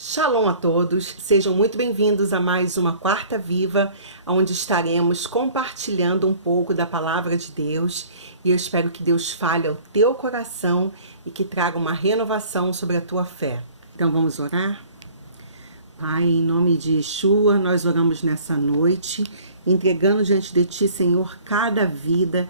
Shalom a todos, sejam muito bem-vindos a mais uma Quarta Viva, onde estaremos compartilhando um pouco da Palavra de Deus, e eu espero que Deus fale ao teu coração e que traga uma renovação sobre a tua fé. Então vamos orar? Pai, em nome de Yeshua, nós oramos nessa noite, entregando diante de Ti, Senhor, cada vida,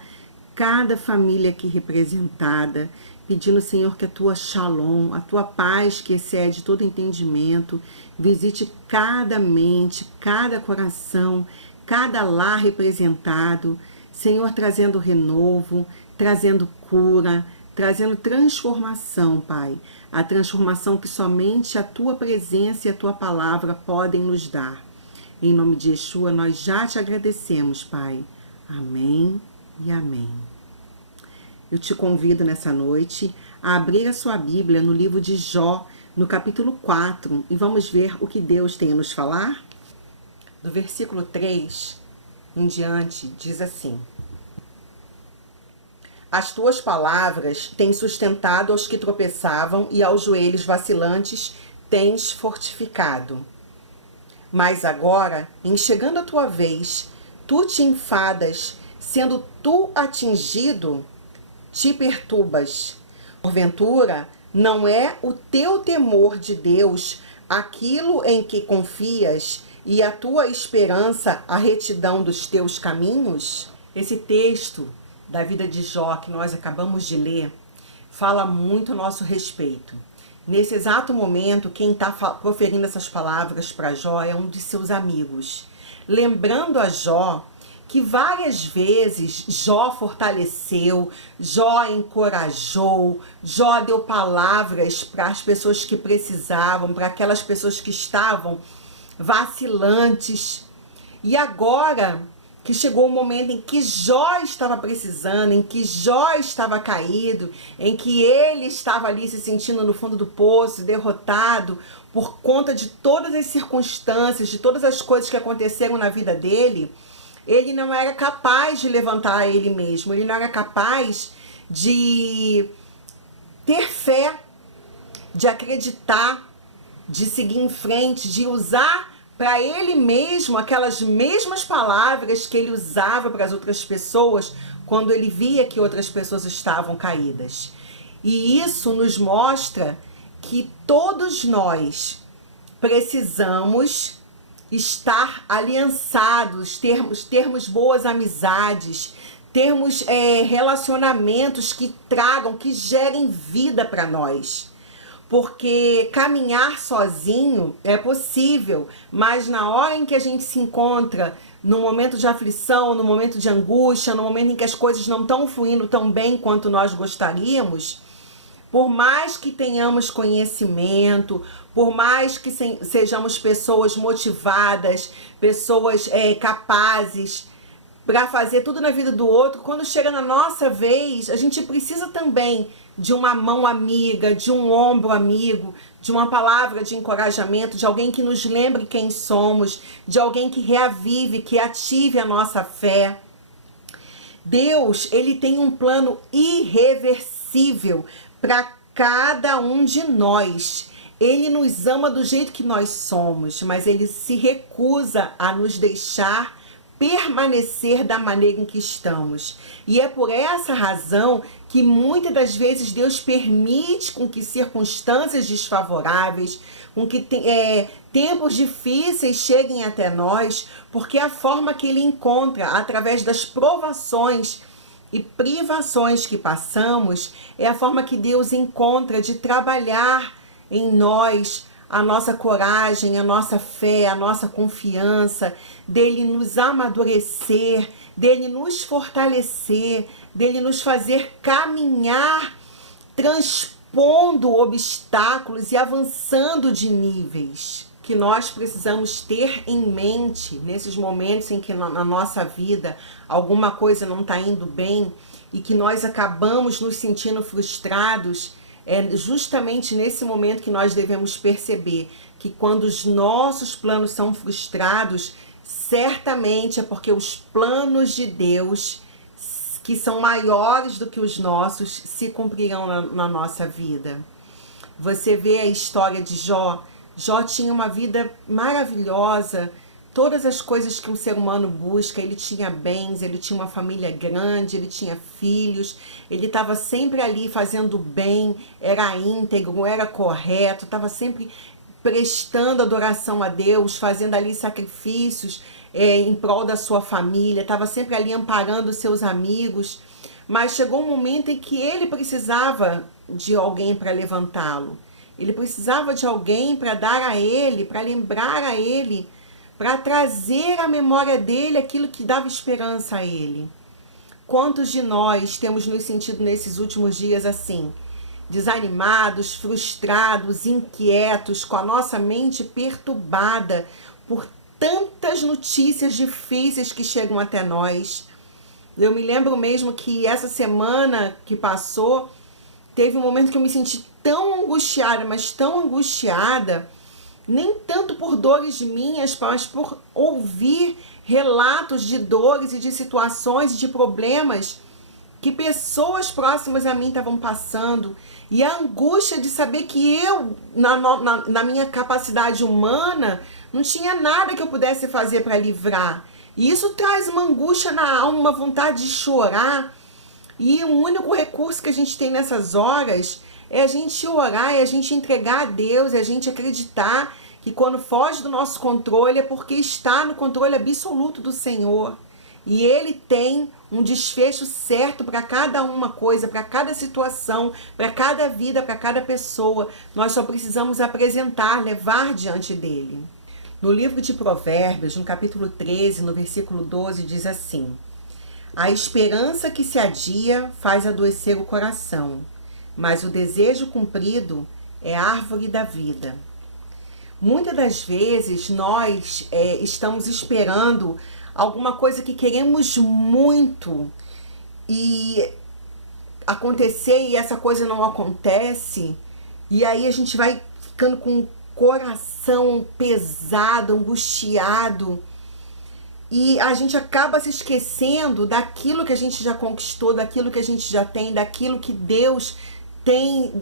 cada família aqui representada, pedindo, Senhor, que a Tua Shalom, a Tua paz que excede todo entendimento, visite cada mente, cada coração, cada lar representado, Senhor, trazendo renovo, trazendo cura, trazendo transformação, Pai. A transformação que somente a Tua presença e a Tua palavra podem nos dar. Em nome de Yeshua, nós já Te agradecemos, Pai. Amém e amém. Eu te convido nessa noite a abrir a sua Bíblia no livro de Jó, no capítulo 4, e vamos ver o que Deus tem a nos falar. Do versículo 3 em diante, diz assim: As tuas palavras têm sustentado aos que tropeçavam e aos joelhos vacilantes tens fortificado. Mas agora, em chegando a tua vez, tu te enfadas, sendo tu atingido, te perturbas. Porventura, não é o teu temor de Deus aquilo em que confias e a tua esperança a retidão dos teus caminhos? Esse texto da vida de Jó que nós acabamos de ler fala muito a nosso respeito. Nesse exato momento, quem está proferindo essas palavras para Jó é um de seus amigos, lembrando a Jó que várias vezes Jó fortaleceu, Jó encorajou, Jó deu palavras para as pessoas que precisavam, para aquelas pessoas que estavam vacilantes. E agora que chegou o momento em que Jó estava precisando, em que Jó estava caído, em que ele estava ali se sentindo no fundo do poço, derrotado, por conta de todas as circunstâncias, de todas as coisas que aconteceram na vida dele, ele não era capaz de levantar ele mesmo, ele não era capaz de ter fé, de acreditar, de seguir em frente, de usar para ele mesmo aquelas mesmas palavras que ele usava para as outras pessoas quando ele via que outras pessoas estavam caídas. E isso nos mostra que todos nós precisamos estar aliançados, termos boas amizades, termos relacionamentos que tragam, que gerem vida para nós. Porque caminhar sozinho é possível, mas na hora em que a gente se encontra no momento de aflição, no momento de angústia, no momento em que as coisas não estão fluindo tão bem quanto nós gostaríamos, por mais que tenhamos conhecimento, por mais que sejamos pessoas motivadas, pessoas capazes para fazer tudo na vida do outro, quando chega na nossa vez, a gente precisa também de uma mão amiga, de um ombro amigo, de uma palavra de encorajamento, de alguém que nos lembre quem somos, de alguém que reavive, que ative a nossa fé. Deus, ele tem um plano irreversível para cada um de nós. Ele nos ama do jeito que nós somos, mas ele se recusa a nos deixar permanecer da maneira em que estamos. E é por essa razão que muitas das vezes Deus permite com que circunstâncias desfavoráveis, com que tempos difíceis cheguem até nós, porque é a forma que ele encontra através das provações e privações que passamos, é a forma que Deus encontra de trabalhar em nós a nossa coragem, a nossa fé, a nossa confiança, dele nos amadurecer, dele nos fortalecer, dele nos fazer caminhar, transpondo obstáculos e avançando de níveis. Que nós precisamos ter em mente nesses momentos em que na nossa vida alguma coisa não está indo bem e que nós acabamos nos sentindo frustrados. É justamente nesse momento que nós devemos perceber que quando os nossos planos são frustrados, certamente é porque os planos de Deus, que são maiores do que os nossos, se cumprirão na nossa vida. Você vê a história de Jó. Jó tinha uma vida maravilhosa, todas as coisas que um ser humano busca. Ele tinha bens, ele tinha uma família grande, ele tinha filhos, ele estava sempre ali fazendo bem, era íntegro, era correto, estava sempre prestando adoração a Deus, fazendo ali sacrifícios em prol da sua família, estava sempre ali amparando os seus amigos. Mas chegou um momento em que ele precisava de alguém para levantá-lo. Ele precisava de alguém para dar a ele, para lembrar a ele, para trazer à memória dele aquilo que dava esperança a ele. Quantos de nós temos nos sentido nesses últimos dias assim? Desanimados, frustrados, inquietos, com a nossa mente perturbada por tantas notícias difíceis que chegam até nós. Eu me lembro mesmo que essa semana que passou, teve um momento que eu me senti tão angustiada, mas tão angustiada, nem tanto por dores minhas, mas por ouvir relatos de dores e de situações e de problemas que pessoas próximas a mim estavam passando. E a angústia de saber que eu, na minha capacidade humana, não tinha nada que eu pudesse fazer para livrar. E isso traz uma angústia na alma, uma vontade de chorar. E o único recurso que a gente tem nessas horas é a gente orar, é a gente entregar a Deus, é a gente acreditar que quando foge do nosso controle é porque está no controle absoluto do Senhor. E Ele tem um desfecho certo para cada uma coisa, para cada situação, para cada vida, para cada pessoa. Nós só precisamos apresentar, levar diante dele. No livro de Provérbios, no capítulo 13, no versículo 12, diz assim: a esperança que se adia faz adoecer o coração, mas o desejo cumprido é a árvore da vida. Muitas das vezes nós estamos esperando alguma coisa que queremos muito e acontecer e essa coisa não acontece, e aí a gente vai ficando com o coração pesado, angustiado, e a gente acaba se esquecendo daquilo que a gente já conquistou, daquilo que a gente já tem, daquilo que Deus tem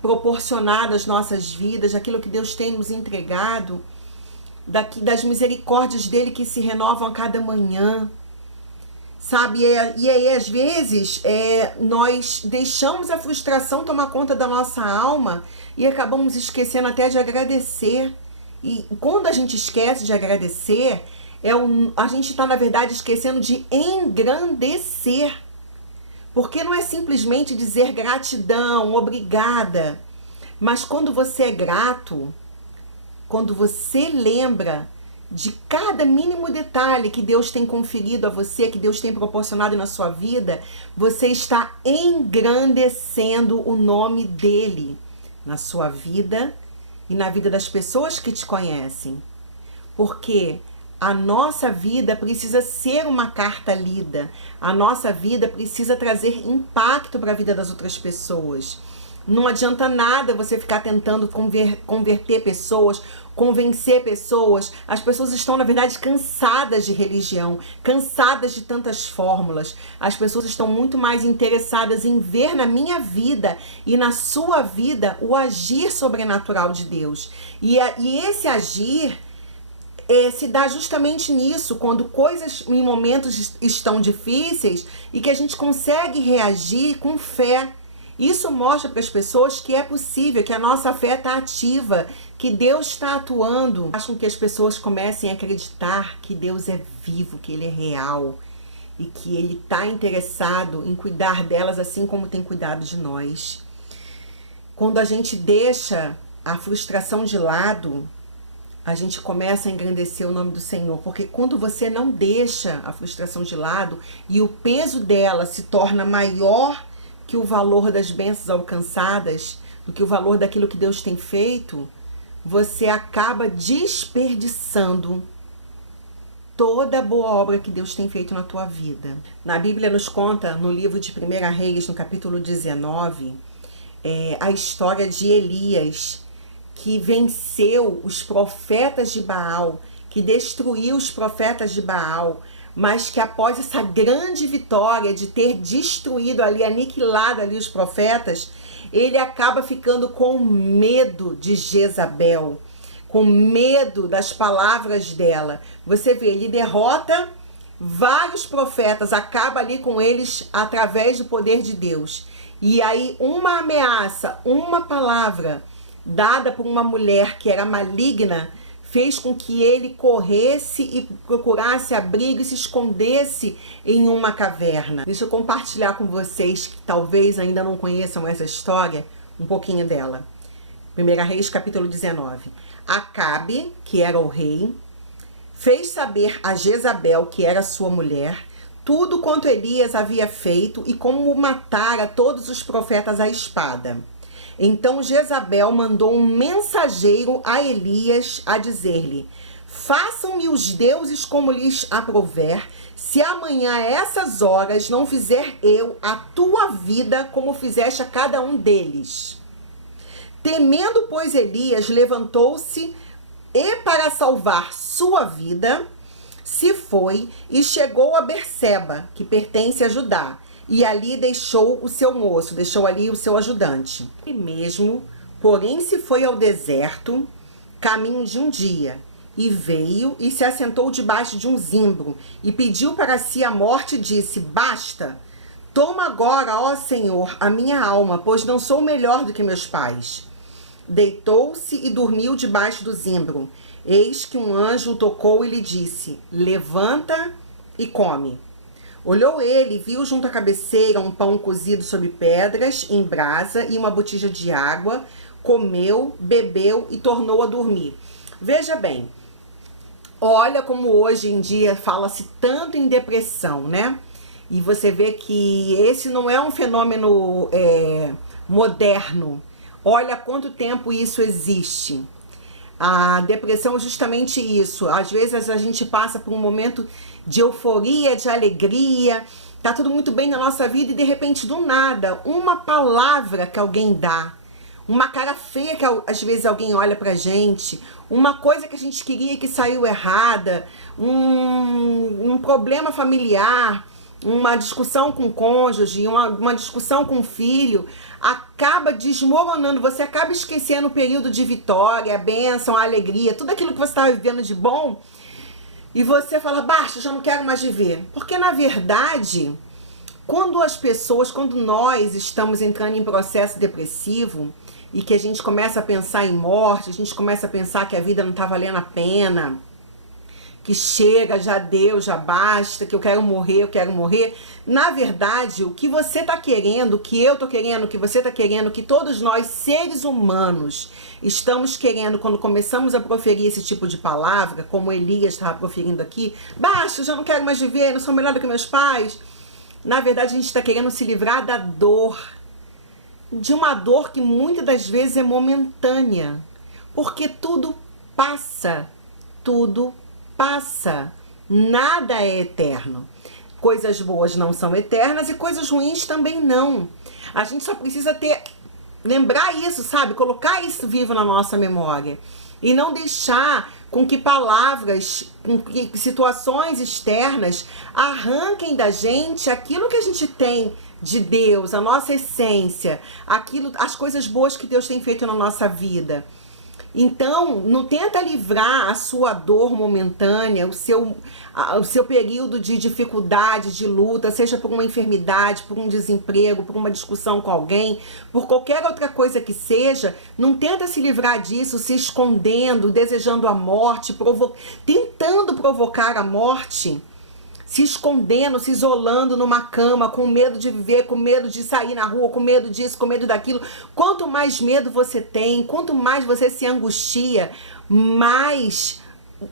proporcionado às nossas vidas, daquilo que Deus tem nos entregado, das misericórdias dele que se renovam a cada manhã, sabe? E aí, às vezes, nós deixamos a frustração tomar conta da nossa alma e acabamos esquecendo até de agradecer. E quando a gente esquece de agradecer, a gente está, na verdade, esquecendo de engrandecer. Porque não é simplesmente dizer gratidão, obrigada. Mas quando você é grato, quando você lembra de cada mínimo detalhe que Deus tem conferido a você, que Deus tem proporcionado na sua vida, você está engrandecendo o nome dele na sua vida e na vida das pessoas que te conhecem. Porque a nossa vida precisa ser uma carta lida. A nossa vida precisa trazer impacto para a vida das outras pessoas. Não adianta nada você ficar tentando converter pessoas, convencer pessoas. As pessoas estão, na verdade, cansadas de religião, cansadas de tantas fórmulas. As pessoas estão muito mais interessadas em ver na minha vida e na sua vida o agir sobrenatural de Deus. E esse agir se dá justamente nisso, quando coisas em momentos estão difíceis e que a gente consegue reagir com fé. Isso mostra para as pessoas que é possível, que a nossa fé está ativa, que Deus está atuando. Faz com que as pessoas comecem a acreditar que Deus é vivo, que Ele é real e que Ele está interessado em cuidar delas assim como tem cuidado de nós. Quando a gente deixa a frustração de lado, a gente começa a engrandecer o nome do Senhor, porque quando você não deixa a frustração de lado e o peso dela se torna maior que o valor das bênçãos alcançadas, do que o valor daquilo que Deus tem feito, você acaba desperdiçando toda a boa obra que Deus tem feito na tua vida. Na Bíblia nos conta, no livro de 1 Reis, no capítulo 19, a história de Elias, que venceu os profetas de Baal, que destruiu os profetas de Baal, mas que após essa grande vitória de ter destruído ali, aniquilado ali os profetas, ele acaba ficando com medo de Jezabel. com medo das palavras dela. Você vê, ele derrota vários profetas, acaba ali com eles através do poder de Deus. E aí uma ameaça, uma palavra dada por uma mulher que era maligna, fez com que ele corresse e procurasse abrigo e se escondesse em uma caverna. Deixa eu compartilhar com vocês que talvez ainda não conheçam essa história, um pouquinho dela. 1 Reis, capítulo 19. Acabe, que era o rei, fez saber a Jezabel, que era sua mulher, tudo quanto Elias havia feito e como matara todos os profetas à espada. Então Jezabel mandou um mensageiro a Elias a dizer-lhe: façam-me os deuses como lhes aprouver, se amanhã a essas horas não fizer eu a tua vida como fizeste a cada um deles. Temendo, pois, Elias levantou-se e, para salvar sua vida, se foi e chegou a Berseba, que pertence a Judá, e ali deixou o seu moço, deixou ali o seu ajudante. E mesmo, porém, se foi ao deserto, caminho de um dia, e veio e se assentou debaixo de um zimbro, e pediu para si a morte, e disse: basta, toma agora, ó Senhor, a minha alma, pois não sou melhor do que meus pais. Deitou-se e dormiu debaixo do zimbro. Eis que um anjo o tocou e lhe disse: levanta e come. Olhou ele e viu junto à cabeceira um pão cozido sobre pedras, em brasa, e uma botija de água. Comeu, bebeu e tornou a dormir. Veja bem, olha como hoje em dia fala-se tanto em depressão, né? E você vê que esse não é um fenômeno moderno. Olha há quanto tempo isso existe. A depressão é justamente isso. Às vezes a gente passa por um momento de euforia, de alegria, tá tudo muito bem na nossa vida e de repente do nada, uma palavra que alguém dá, uma cara feia que às vezes alguém olha pra gente, uma coisa que a gente queria que saiu errada, um problema familiar, uma discussão com o cônjuge, uma discussão com o filho, acaba desmoronando, você acaba esquecendo o período de vitória, a bênção, a alegria, tudo aquilo que você estava vivendo de bom, e você fala: basta, já não quero mais viver. Porque na verdade, quando nós estamos entrando em processo depressivo, e que a gente começa a pensar em morte, a gente começa a pensar que a vida não está valendo a pena, que chega, já deu, já basta, que eu quero morrer. Na verdade, o que você está querendo, o que eu estou querendo, o que você está querendo, o que todos nós, seres humanos, estamos querendo quando começamos a proferir esse tipo de palavra, como Elias estava proferindo aqui: basta, já não quero mais viver, não sou melhor do que meus pais. Na verdade, a gente está querendo se livrar da dor, de uma dor que muitas das vezes é momentânea, porque tudo passa, nada é eterno. Coisas boas não são eternas e coisas ruins também não. A gente só precisa lembrar isso, sabe? Colocar isso vivo na nossa memória. E não deixar com que palavras, com que situações externas arranquem da gente aquilo que a gente tem de Deus, a nossa essência, as coisas boas que Deus tem feito na nossa vida. Então, não tenta livrar a sua dor momentânea, o seu período de dificuldade, de luta, seja por uma enfermidade, por um desemprego, por uma discussão com alguém, por qualquer outra coisa que seja. Não tenta se livrar disso, se escondendo, desejando a morte, tentando provocar a morte, se escondendo, se isolando numa cama, com medo de viver, com medo de sair na rua, com medo disso, com medo daquilo. Quanto mais medo você tem, quanto mais você se angustia, mais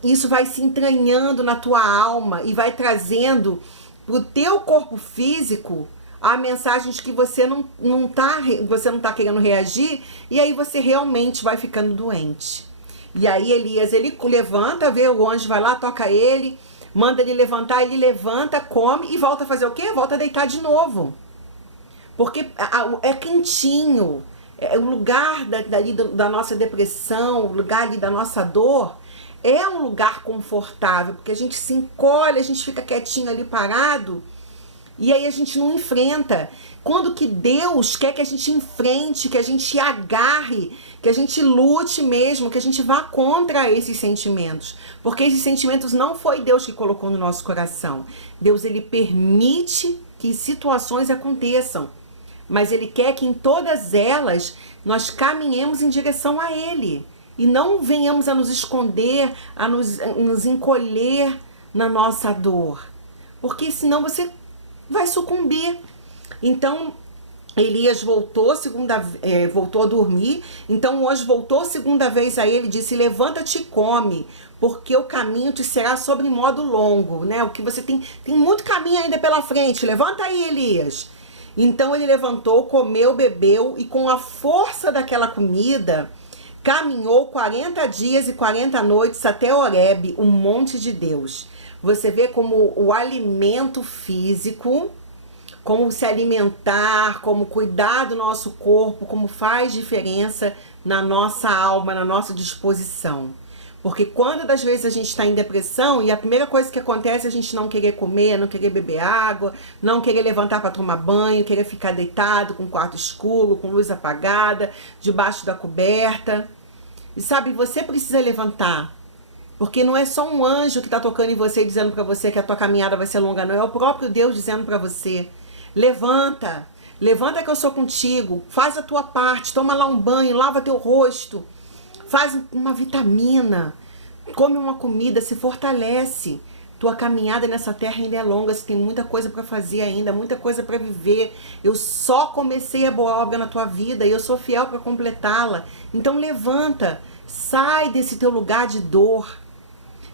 isso vai se entranhando na tua alma e vai trazendo pro teu corpo físico a mensagem de que você não tá querendo reagir, e aí você realmente vai ficando doente. E aí Elias, ele levanta, vê o anjo, vai lá, toca ele, manda ele levantar, ele levanta, come e volta a fazer o quê? Volta a deitar de novo. Porque é quentinho, é o lugar da nossa depressão, o lugar ali da nossa dor, é um lugar confortável, porque a gente se encolhe, a gente fica quietinho ali parado, E aí a gente não enfrenta. Quando que Deus quer que a gente enfrente, que a gente agarre, que a gente lute mesmo, que a gente vá contra esses sentimentos. Porque esses sentimentos não foi Deus que colocou no nosso coração. Deus, ele permite que situações aconteçam. Mas ele quer que em todas elas nós caminhemos em direção a ele. E não venhamos a nos esconder, a nos encolher na nossa dor. Porque senão você vai sucumbir. Então, Elias voltou voltou a dormir. Então, hoje voltou segunda vez a ele e disse: levanta-te e come, porque o caminho te será sobre modo longo, né? O que você tem muito caminho ainda pela frente. Levanta aí, Elias. Então ele levantou, comeu, bebeu, e com a força daquela comida, caminhou 40 dias e 40 noites até Horebe, o monte de Deus. Você vê como o alimento físico, como se alimentar, como cuidar do nosso corpo, como faz diferença na nossa alma, na nossa disposição. Porque quando das vezes a gente está em depressão e a primeira coisa que acontece é a gente não querer comer, não querer beber água, não querer levantar para tomar banho, querer ficar deitado com o quarto escuro, com luz apagada, debaixo da coberta. E sabe, você precisa levantar. Porque não é só um anjo que está tocando em você e dizendo para você que a tua caminhada vai ser longa, não. É o próprio Deus dizendo para você: levanta, levanta que eu sou contigo, faz a tua parte, toma lá um banho, lava teu rosto, faz uma vitamina, come uma comida, se fortalece. Tua caminhada nessa terra ainda é longa, você tem muita coisa para fazer ainda, muita coisa para viver. Eu só comecei a boa obra na tua vida e eu sou fiel para completá-la. Então levanta, sai desse teu lugar de dor,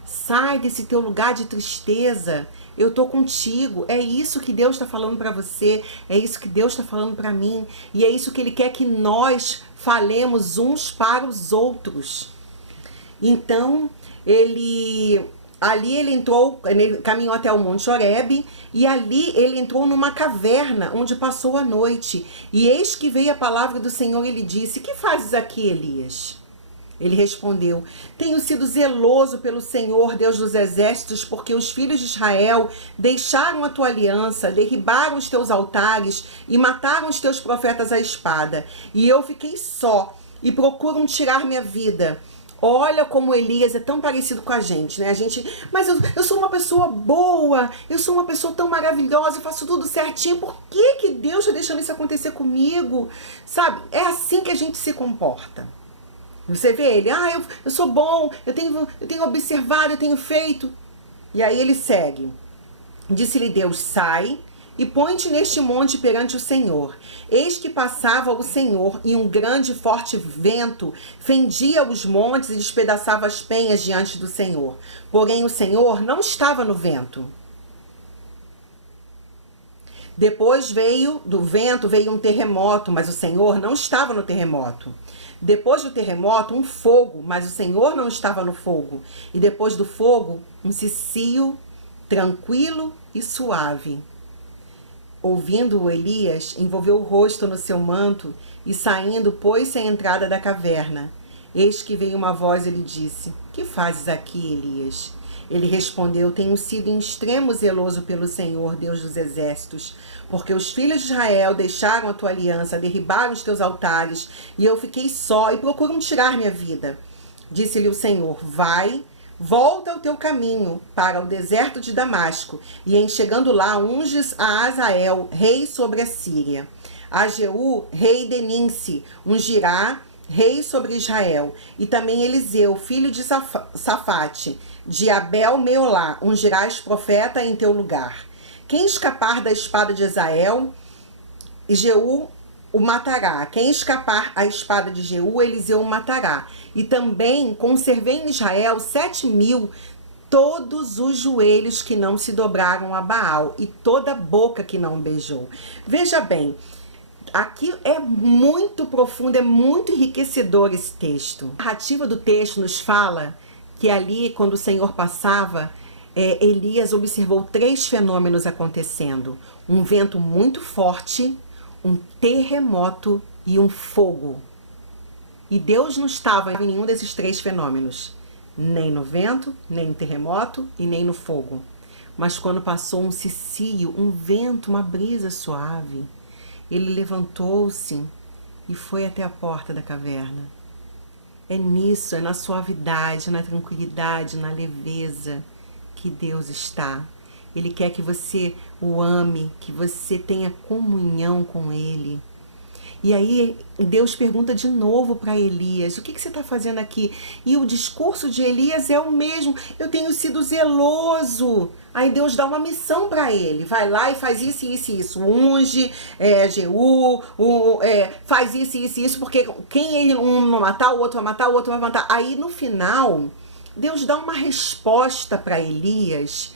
sai desse teu lugar de tristeza. Eu tô contigo. É isso que Deus está falando para você, é isso que Deus está falando para mim, e é isso que Ele quer que nós falemos uns para os outros. Então, ali ele entrou, ele caminhou até o Monte Horebe, e ali ele entrou numa caverna, onde passou a noite. E eis que veio a palavra do Senhor, e ele disse: que fazes aqui, Elias? Ele respondeu: tenho sido zeloso pelo Senhor, Deus dos exércitos, porque os filhos de Israel deixaram a tua aliança, derribaram os teus altares e mataram os teus profetas à espada. E eu fiquei só e procuram tirar minha vida. Olha como Elias é tão parecido com a gente, né? Mas eu sou uma pessoa boa, eu sou uma pessoa tão maravilhosa, eu faço tudo certinho. Por que Deus está deixando isso acontecer comigo? Sabe? É assim que a gente se comporta. Você vê ele: eu sou bom, eu tenho observado, eu tenho feito. E aí ele segue. Disse-lhe Deus: sai e põe-te neste monte perante o Senhor. Eis que passava o Senhor, e um grande e forte vento fendia os montes e despedaçava as penhas diante do Senhor. Porém o Senhor não estava no vento. Depois do vento veio um terremoto, mas o Senhor não estava no terremoto. Depois do terremoto, um fogo, mas o Senhor não estava no fogo. E depois do fogo, um cicio tranquilo e suave. Ouvindo-o, Elias envolveu o rosto no seu manto e, saindo, pôs-se à entrada da caverna. Eis que veio uma voz e lhe disse: que fazes aqui, Elias? Ele respondeu: tenho sido em extremo zeloso pelo Senhor, Deus dos exércitos, porque os filhos de Israel deixaram a tua aliança, derribaram os teus altares, e eu fiquei só e procuram tirar minha vida. Disse-lhe o Senhor: vai, volta ao teu caminho para o deserto de Damasco, e em chegando lá unges a Azael, rei sobre a Síria. A Jeú, rei de Ninse, ungirá rei sobre Israel. E também Eliseu, filho de Safate, de Abel-Meolá, ungirás profeta em teu lugar. Quem escapar da espada de Azael, Jeú o matará. Quem escapar à espada de Jeú, Eliseu o matará. E também conservei em Israel 7.000 todos os joelhos que não se dobraram a Baal, e toda boca que não beijou. Veja bem, aqui é muito profundo, é muito enriquecedor esse texto. A narrativa do texto nos fala que ali, quando o Senhor passava, Elias observou 3 fenômenos acontecendo: um vento muito forte, um terremoto e um fogo. E Deus não estava em nenhum desses 3 fenômenos, nem no vento, nem no terremoto e nem no fogo. Mas quando passou um cicio, um vento, uma brisa suave, ele levantou-se e foi até a porta da caverna. É nisso, é na suavidade, na tranquilidade, na leveza que Deus está. Ele quer que você o ame, que você tenha comunhão com Ele. E aí Deus pergunta de novo para Elias, o que você está fazendo aqui? E o discurso de Elias é o mesmo, eu tenho sido zeloso. Aí Deus dá uma missão para ele, vai lá e faz isso, isso e isso, unge, Jeú, faz isso, isso e isso, porque quem ele um vai matar, o outro vai matar, o outro vai matar. Aí no final, Deus dá uma resposta para Elias,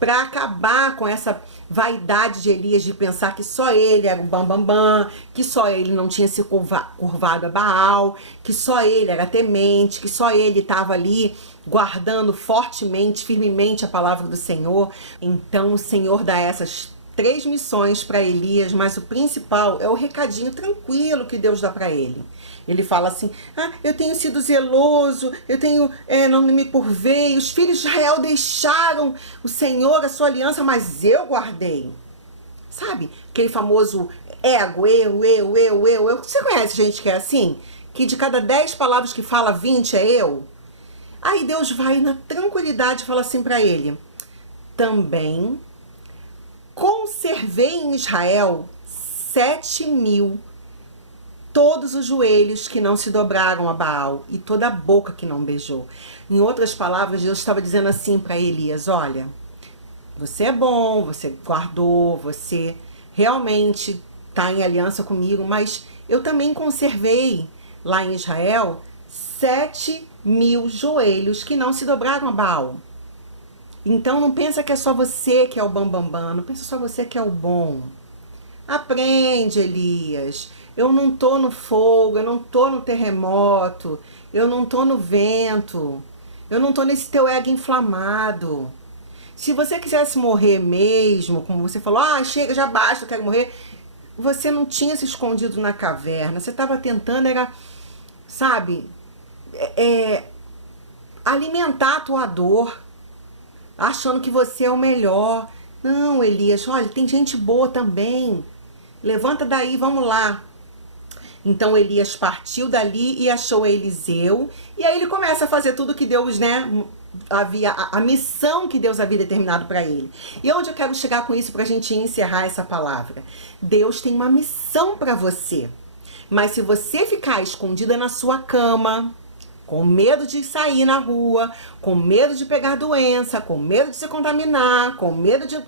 para acabar com essa vaidade de Elias de pensar que só ele era o bambambam, que só ele não tinha se curvado a Baal, que só ele era temente, que só ele estava ali guardando fortemente, firmemente a palavra do Senhor. Então o Senhor dá essas 3 missões para Elias, mas o principal é o recadinho tranquilo que Deus dá para ele. Ele fala assim, eu tenho sido zeloso, eu tenho, não me curvei, os filhos de Israel deixaram o Senhor, a sua aliança, mas eu guardei. Sabe? Aquele famoso ego, eu. Você conhece gente que é assim? Que de cada 10 palavras que fala, 20 é eu? Aí Deus vai na tranquilidade e fala assim para ele, também conservei em Israel 7.000, todos os joelhos que não se dobraram a Baal e toda a boca que não beijou. Em outras palavras, Deus estava dizendo assim para Elias, olha, você é bom, você guardou, você realmente está em aliança comigo, mas eu também conservei lá em Israel 7.000 joelhos que não se dobraram a Baal. Então não pensa que é só você que é o bambambam, não pensa só você que é o bom. Aprende, Elias. Eu não tô no fogo, eu não tô no terremoto, eu não tô no vento, eu não tô nesse teu ego inflamado. Se você quisesse morrer mesmo, como você falou, chega, já basta, eu quero morrer, você não tinha se escondido na caverna, você estava tentando, era, sabe, alimentar a tua dor, achando que você é o melhor. Não, Elias, olha, tem gente boa também. Levanta daí, vamos lá. Então Elias partiu dali e achou Eliseu. E aí ele começa a fazer tudo que Deus, havia, a missão que Deus havia determinado para ele. E onde eu quero chegar com isso para a gente encerrar essa palavra? Deus tem uma missão para você. Mas se você ficar escondida na sua cama, com medo de sair na rua, com medo de pegar doença, com medo de se contaminar, com medo de...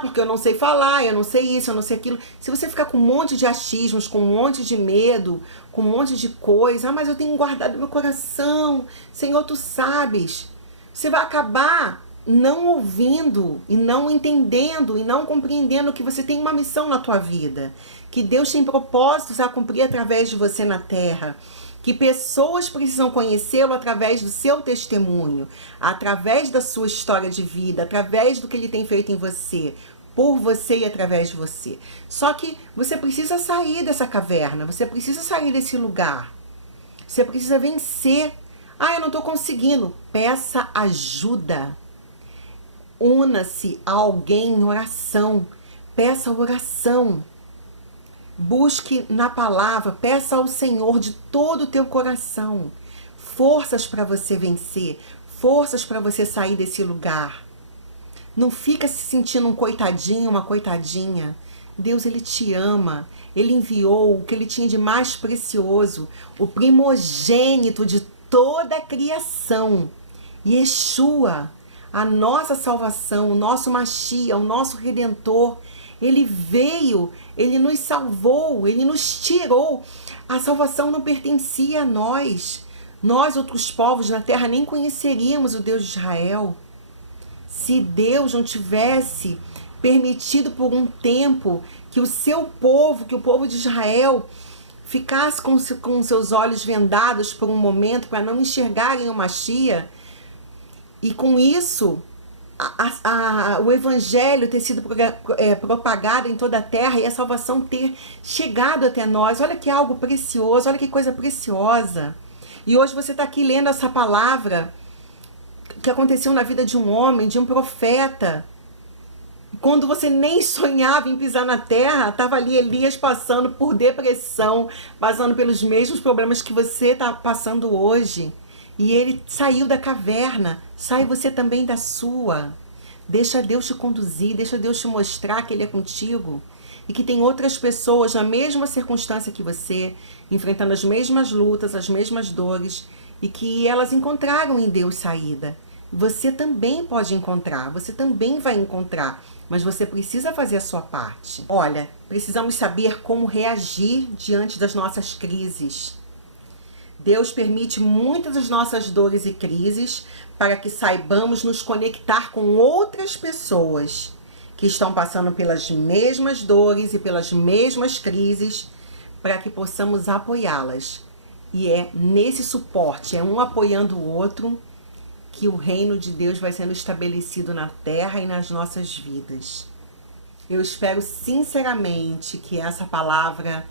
porque eu não sei falar, eu não sei isso, eu não sei aquilo. Se você ficar com um monte de achismos, com um monte de medo, com um monte de coisa, mas eu tenho guardado meu coração, Senhor, tu sabes. Você vai acabar não ouvindo e não entendendo e não compreendendo que você tem uma missão na tua vida, que Deus tem propósitos a cumprir através de você na terra, que pessoas precisam conhecê-lo através do seu testemunho, através da sua história de vida, através do que ele tem feito em você, por você e através de você. Só que você precisa sair dessa caverna, você precisa sair desse lugar, você precisa vencer. Eu não estou conseguindo. Peça ajuda. Una-se a alguém em oração. Peça oração. Busque na palavra, peça ao Senhor de todo o teu coração forças para você vencer, forças para você sair desse lugar. Não fica se sentindo um coitadinho, uma coitadinha. Deus, ele te ama. Ele enviou o que ele tinha de mais precioso, o primogênito de toda a criação, Yeshua, a nossa salvação, o nosso Mashiach, o nosso Redentor. Ele veio, ele nos salvou, ele nos tirou. A salvação não pertencia a nós. Nós, outros povos na terra, nem conheceríamos o Deus de Israel. Se Deus não tivesse permitido por um tempo que o seu povo, que o povo de Israel, ficasse com seus olhos vendados por um momento para não enxergarem o Mashiach, e com isso o evangelho ter sido propagado em toda a terra e a salvação ter chegado até nós. Olha que algo precioso, olha que coisa preciosa. E hoje você está aqui lendo essa palavra que aconteceu na vida de um homem, de um profeta, Quando você nem sonhava em pisar na terra, estava ali Elias passando por depressão, passando pelos mesmos problemas que você está passando hoje. E ele saiu da caverna, sai você também da sua. Deixa Deus te conduzir, deixa Deus te mostrar que Ele é contigo. E que tem outras pessoas na mesma circunstância que você, enfrentando as mesmas lutas, as mesmas dores, e que elas encontraram em Deus saída. Você também pode encontrar, você também vai encontrar, mas você precisa fazer a sua parte. Olha, precisamos saber como reagir diante das nossas crises. Deus permite muitas das nossas dores e crises para que saibamos nos conectar com outras pessoas que estão passando pelas mesmas dores e pelas mesmas crises, para que possamos apoiá-las. E é nesse suporte, é um apoiando o outro, que o reino de Deus vai sendo estabelecido na terra e nas nossas vidas. Eu espero sinceramente que essa palavra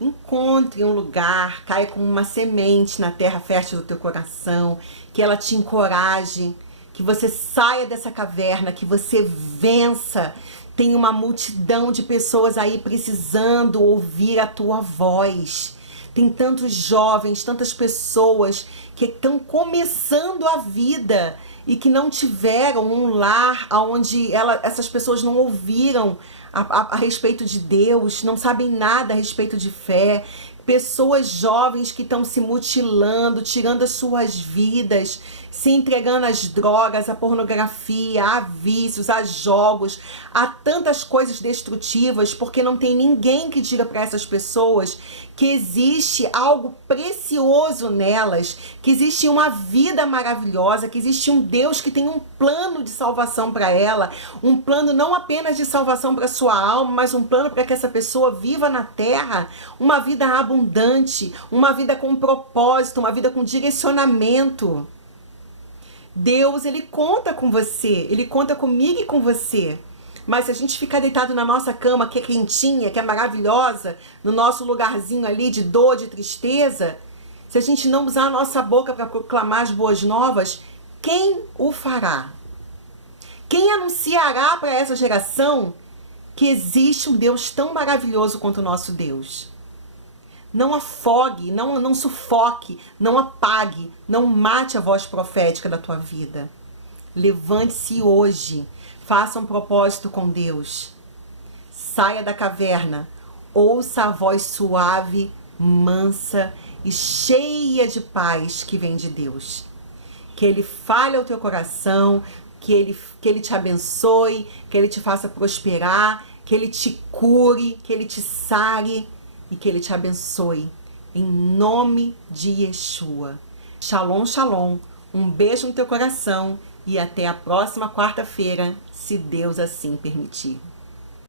encontre um lugar, caia como uma semente na terra fértil do teu coração, que ela te encoraje, que você saia dessa caverna, que você vença. Tem uma multidão de pessoas aí precisando ouvir a tua voz. Tem tantos jovens, tantas pessoas que estão começando a vida e que não tiveram um lar onde essas pessoas não ouviram a respeito de Deus, não sabem nada a respeito de fé. Pessoas jovens que estão se mutilando, tirando as suas vidas, se entregando às drogas, à pornografia, a vícios, a jogos, a tantas coisas destrutivas, porque não tem ninguém que diga para essas pessoas que existe algo precioso nelas, que existe uma vida maravilhosa, que existe um Deus que tem um plano de salvação para ela, um plano não apenas de salvação para sua alma, mas um plano para que essa pessoa viva na terra uma vida abundante, uma vida com propósito, uma vida com direcionamento. Deus, Ele conta com você, Ele conta comigo e com você. Mas se a gente ficar deitado na nossa cama, que é quentinha, que é maravilhosa, no nosso lugarzinho ali de dor, de tristeza, se a gente não usar a nossa boca para proclamar as boas novas, quem o fará? Quem anunciará para essa geração que existe um Deus tão maravilhoso quanto o nosso Deus? Não afogue, não sufoque, não apague, não mate a voz profética da tua vida. Levante-se hoje, faça um propósito com Deus. Saia da caverna, ouça a voz suave, mansa e cheia de paz que vem de Deus. Que Ele fale ao teu coração, que ele te abençoe, que Ele te faça prosperar, que Ele te cure, que Ele te sare e que Ele te abençoe. Em nome de Yeshua. Shalom, shalom. Um beijo no teu coração e até a próxima quarta-feira, se Deus assim permitir.